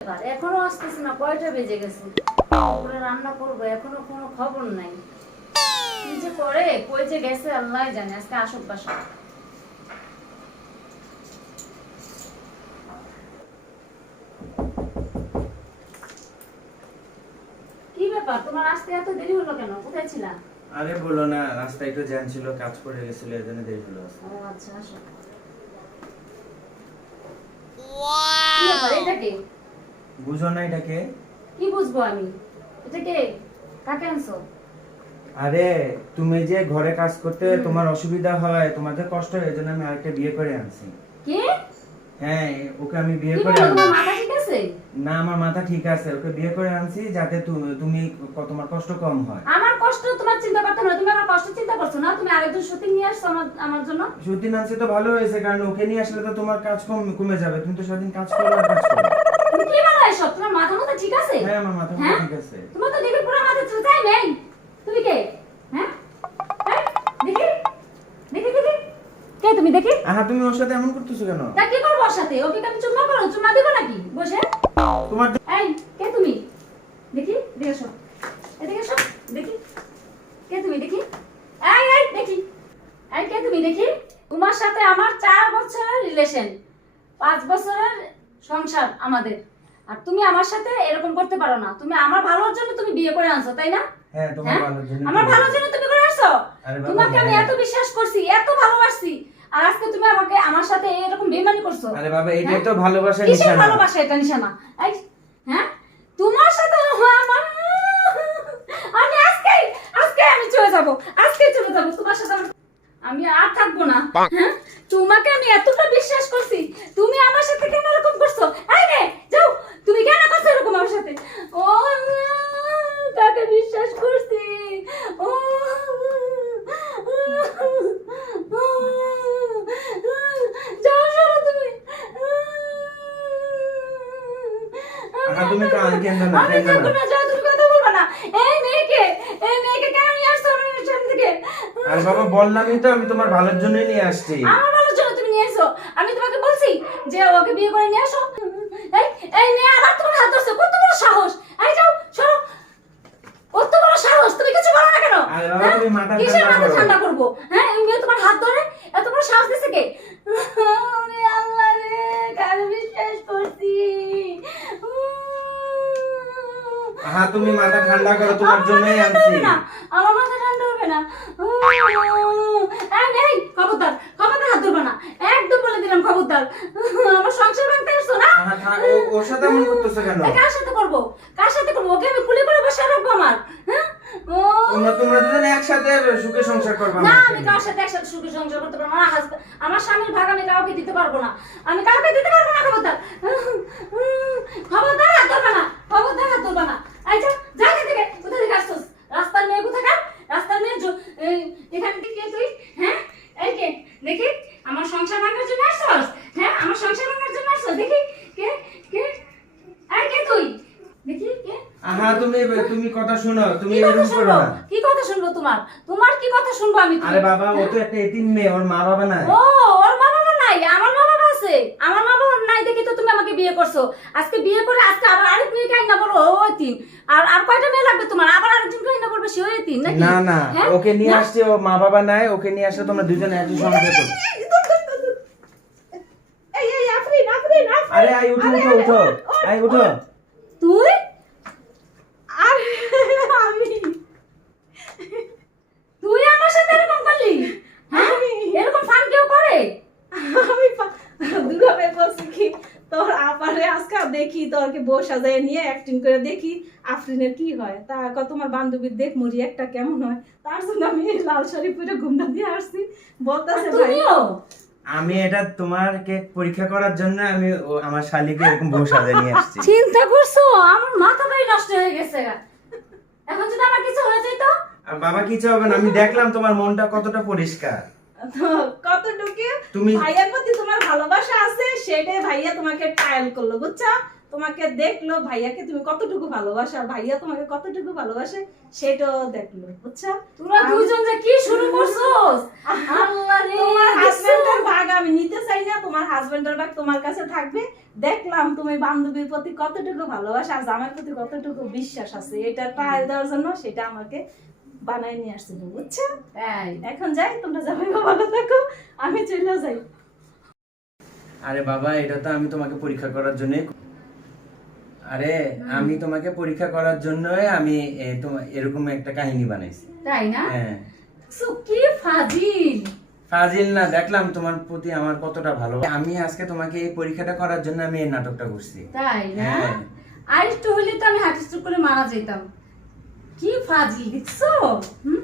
এখনো আসতেছে না, কয়টা বেজে গেছে? রান্না করবো, এখনো কোনো খবর নাই। কি যে করে, কই যে গেছে আল্লাহ জানে। আজকে আসুক বাসা। কি ব্যাপার, তোমার আসতে এত দেরি হলো কেন? কোথায় ছিলা? আরে বলো না, রাস্তায় একটু জ্যাম ছিল, কাজ পড়ে গেছিল, এর জন্য দেরি হলো। ও আচ্ছা, আসো। কি ব্যাপার, এটা কে? বুঝো না এটা কে? কি বুঝবো আমি? এটা কে? কাকে আনছো? আরে তুমি যে ঘরে কাজ করতে তোমার অসুবিধা হয়, তোমার যে কষ্ট হয়, এজন্য আমি আরেকটা বিয়ে করে আনছি। কি? হ্যাঁ, ওকে আমি বিয়ে কি করে বলো, আনছি। তোমার মাথা ঠিক আছে? না, আমার মাথা ঠিক আছে, ওকে বিয়ে করে আনছি যাতে তুমি তোমার কষ্ট কম হয়। আমার কষ্ট তোমার চিন্তা করতে না, তুমি আমার কষ্ট চিন্তা করছো না। তুমি আরেকজন শুটিং নিয়ে আসছো আমার জন্য। সত্যি আনছি তো ভালো হয়েছে, কারণ ওকে নিয়ে আসলে তো তোমার কাজ কমে যাবে। তুমি তো সারাদিন কাজ করো আর কাজ করো। তুমি কি বলো এসব? তোমার মাথা মতো ঠিক আছে? হ্যাঁ, আমার মাথা হ্যাঁ? ঠিক আছে। তোমার তো দেখি পুরো মাথা চুলকাই নেই। তুমি কে? হ্যাঁ? হ্যাঁ? দেখি দেখি দেখি কে তুমি? দেখি। আহা, তুমি ওর সাথে এমন করতেছো কেন? তা কি করবো ওর সাথে? ওকে কি আমি চুম্মা করো? চুম্মা দিব নাকি বসে? তোমার এই কে তুমি? দেখি, দেখে এসো। এদিকে এসো, দেখি কে তুমি? দেখি এই দেখি এই কে তুমি? দেখি। তোমার সাথে আমার 4 বছরের রিলেশন, 5 বছরের সংসার আমাদের। আর তুমি আমার সাথে এরকম করতে পারো না। তুমি আমার ভালোর জন্য তুমি বিয়ে করে আনছো, তাই না? হ্যাঁ, তোমার হ্যাঁ? ভালোর জন্য। আমার ভালোর জন্য তুমি করে আসছো। আরে বাবা, তোমাকে আমি হ্যাঁ। এত বিশ্বাস করছি, এত ভালোবাসছি, আর আজকে তুমি আমাকে আমার সাথে এরকম বেইমানি করছো। আরে বাবা, এটাই হ্যাঁ? তো ভালোবাসার কিসের নিশানা। ভালোবাসা এটা নিশানা? এই হ্যাঁ, তোমার সাথে আমার আমি আজকে আমি চলে যাব। আজকে চলে যাব তোমার সাথে। আমি আর থাকবো না। হ্যাঁ, তোমাকে আমি এতটা বিশ্বাস করছি, তুমি আমার সাথে কেন এরকম করছো? এই রে যাও, তুমি কেন করছো এরকম আমার সাথে? ও আল্লাহ, কাকে বিশ্বাস করছি? ও যাও, সরো তুমি। আহা, তুমি কেন না, আমি কেন থাকবো না। না, যাও, তুমি কথা বলবা না। এই মেয়েকে কেন নিয়ে আসছো আমার সামনে থেকে? আরে বাবা, বললামই তো আমি তোমার ভালোর জন্যই নিয়ে আসছি। আমার ভালোর জন্য তুমি নিয়ে এসো। আমি তোমাকে বলছি যে ওকে বিয়ে করে নিয়ে আসো। এই এই মেয়ে আবার তোমার হাত ধরছে, কত বড় সাহস! এই যাও, সরো। কত বড় সাহস! তুমি কিছু বলো না কেন? আরে বাবা, হ্যাঁ? তুমি মাথা কিসের ঠান্ডা মাথা করো। ঠান্ডা করবো? হ্যাঁ, এই মেয়ে তোমার হাত ধরে এত বড় সাহস দিছে কে? ওরে আল্লাহ রে, কারে বিশ্বাস করছি? আহা, তুমি মাথা ঠান্ডা করো, তোমার জন্যই আনছি। আমার মাথা ঠান্ডা হবে না। এই খবরদার, খবরদার হাত ধরবে না। একদম বলে দিলাম, খবরদার। আমার সংসার ভাঙতে আসছো না? আহা, ওর সাথে এমন করতেছো কেন? কার সাথে করবো? কার সাথে করবো? ওকে আমি কুলি করে বসে রাখবো আমার? হ্যাঁ? ও তোমরা দুজনে একসাথে সুখে সংসার করবে না, আমার আমি সাথে। কার সাথে একসাথে সুখে সংসার করতে পারবো না। আমার স্বামীর ভাগ আমি কাউকে দিতে পারবো না। আমি কাউকে দিতে পারবো না। খবরদার, খবরদার হাত ধরবে না। খবরদার হাত ধরবে না। এই যা, যা এখান থেকে। কোথা থেকে আসছস? রাস্তার মেয়ে কোথাকার? রাস্তার মেয়ে এখান থেকে কে তুই? হ্যাঁ, এই কে? দেখি আমার সংসার ভাঙার জন্য আসছস? হ্যাঁ, আমার সংসার ভাঙার জন্য আসছস? দেখি কে কে এই কে তুই? দেখি কে? আহা, তুমি কথা শুনো, তুমি কি কথা এরকম করো শুনবো? না। কি কথা শুনবো তোমার? তোমার কি কথা শুনবো আমি? আরে বাবা, ও তো একটা এতিম মেয়ে, ওর মা বাবা নাই। ও, ওর মা বাবা নাই? আমার মা বাবা আছে। আমার মা বাবা নাই দেখি তো তুমি আমাকে বিয়ে করছো। আজকে বিয়ে করে আজকে আবার আরেক মেয়ে কাইনা বলো ও এতিম। আর কয়টা মেয়ে লাগবে তোমার? আবার আরেকজন কাইনা বলবে সেও এতিম নাকি? না না, হ্যাঁ? ওকে নিয়ে না? আসছে, ও মা বাবা নাই, ওকে নিয়ে আসলে তোমরা দুজনে একই সংসার করো। এই আফরিন। আরে আই, উঠো উঠো উঠো, আই উঠো। তুই? আরে আমি, তুই আমার সাথে এরকম করলি? হ্যাঁ, এরকম ফান কেউ করে? আমি দুর্গাবে বলছি কি তোর আপারে আজকে দেখি তোরকে বউ সাজায় নিয়ে অ্যাক্টিং করে দেখি আফরিনের কি হয়। তা তোমার বান্ধবীর দেখ মরি একটা কেমন হয়, তার জন্য আমি লাল শাড়ি পরে ঘুমটা দিয়ে আসছি। বলতেছে ভাই তুমিও? আমি এটা তোমাকে পরীক্ষা করার জন্য আমি আমার শালীকে এরকম বউ সাজিয়ে নিয়ে আসছি। চিন্তা করছো? আমার মাথাটাই নষ্ট হয়ে গেছে। এখন যদি আমার কিছু হয়ে যেত? আর বাবা, কিছু হবে না, আমি দেখলাম তোমার মনটা কতটা পরিষ্কার। তো কতটুকু তুমি ভাইয়ার প্রতি তোমার ভালোবাসা আছে সেটাই ভাইয়া তোমাকে ট্রায়াল করলো, বুঝছো? তোমাকে দেখলো ভাইয়াকে তুমি কতটুকু ভালোবাসো আর ভাইয়া তোমাকে কতটুকু ভালোবাসে সেটাও দেখলো, বুঝছো? তোরা দুইজন যে কি শুরু করছস, আল্লাহ রে। তোমার হাজবেন্ডের ভাগ আমি নিতে চাই না, তোমার হাজবেন্ডের ভাগ তোমার কাছে থাকবে। দেখলাম তুমি বান্ধবীর প্রতি কতটুকু ভালোবাসা আর জামাইয়ের প্রতি কতটুকু বিশ্বাস আছে, এটা ট্রায়াল দেওয়ার জন্য সেটা আমাকে বানাই নিয়ে আসছিল, বুঝছো? তাই এখন যাই, তোমরা জামাই ভালো থাকো, আমি চলে যাই। আরে বাবা, এটা তো আমি তোমাকে পরীক্ষা করার জন্যই। আরে আমি তোমাকে পরীক্ষা করার জন্যই আমি তোমার এরকম একটা কাহিনী বানাইছি। তাই না? হ্যাঁ। সো কি ফাজিল। ফাজিল না, দেখলাম তোমার প্রতি আমার কতটা ভালো। আমি আজকে তোমাকে এই পরীক্ষাটা করার জন্য আমি এই নাটকটা করছি। তাই না? হ্যাঁ। আরেকটু হলে তো আমি হার্ট স্ট্রোক করে মারা যেতাম। কি ফাজিল দেখছো? হুম?